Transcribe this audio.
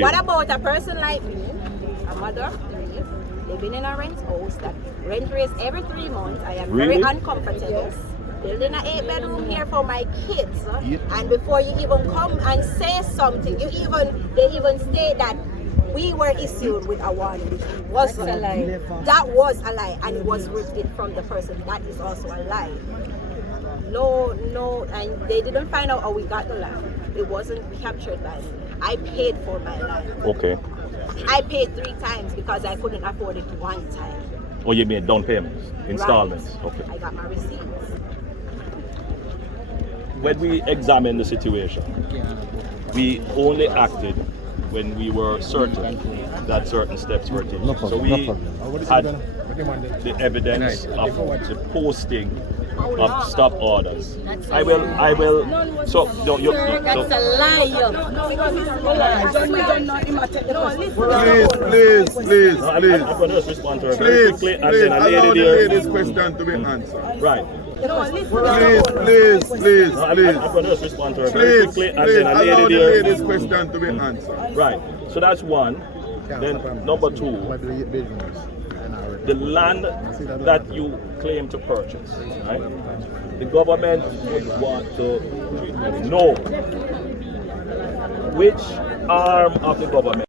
What about a person like me, a mother of three, living in a rent house that rent raise every 3 months? I am very uncomfortable. Building an 8-bedroom here for my kids, and before you even come and say something, they even state that we were issued with a warning, which was a lie. That was a lie, and it was written from the person. That is also a lie. No, and they didn't find out how we got the land. It wasn't captured by me. I paid for my land. Okay. I paid 3 times because I couldn't afford it one time. Oh, you made down payments, installments. Right. Okay. I got my receipts. When we examined the situation, we only acted when we were certain that certain steps were taken. So we had the evidence of the posting of stop orders. I will. So no, That's a lie. Please. I'm going to just respond to her very quickly, and then a Allow lady the there. lady's question to be answered. Right. Please. I'm going to just respond to her very quickly, and then a Allow lady the there. lady's question to be answered. Right. So that's one. Then number 2, the land that you claim to purchase, right? The government would want to know which arm of the government